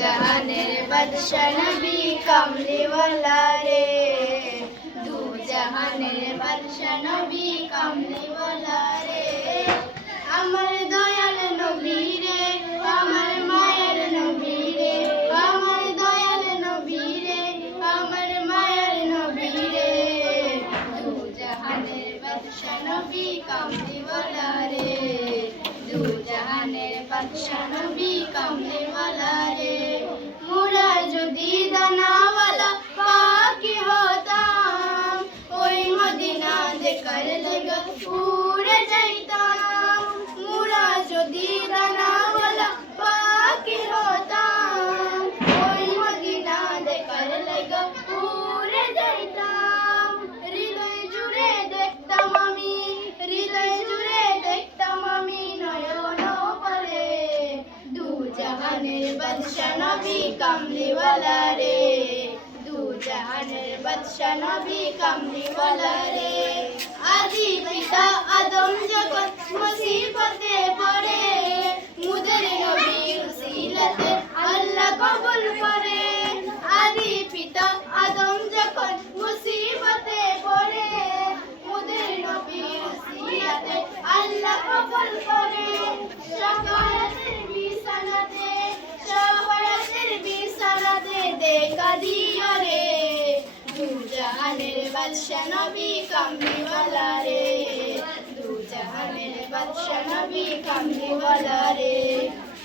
জাহানের বাদশা নবী কামলিওয়ালা রে, দু জাহানের বাদশা নবী কামলিওয়ালা রে। আমার দয়াল নবী রে, আমার মায়ের নবী রে, আমার দয়াল নবী রে, আমার মায়ের নবী রে, দু জাহানের বাদশা নবী কামলিওয়ালা রে, দু জাহানের বাদশা নবী কামলিওয়ালা রে। মোরা যদি দানাওয়ালা পাখি হতাম, ওই মদিনা দেখার লাগা উড়ে যাইতাম। মোরা যদি দানাওয়ালা পাখি হতাম, ওই মদিনা দেখার লাগা উড়ে যাইতাম। হৃদয় জুড়ে দেখতাম আমি, হৃদয় জুড়ে দেখতাম আমি নয়ন পরে, দু জাহানের বাদশা নবী কামলিওয়ালা রে, দু জাহানের বাদশা নবী কামলিওয়ালা রে। আদি পিতা আদম যখন মুসিবতে পড়ে, মুদের নবী উসিলাতে আল্লাহ কবুল করে। আদি পিতা আদম যখন মুসিবতে পড়ে, মুদের নবী উসিলাতে আল্লাহ কবুল করে। সকালের বিছানাতে, সকালের বিছানাতে দেখা দিও রে, দু জাহানের বাদশা নবী কামলিওয়ালা রে, দু জাহানের বাদশা নবী কামলিওয়ালা রে।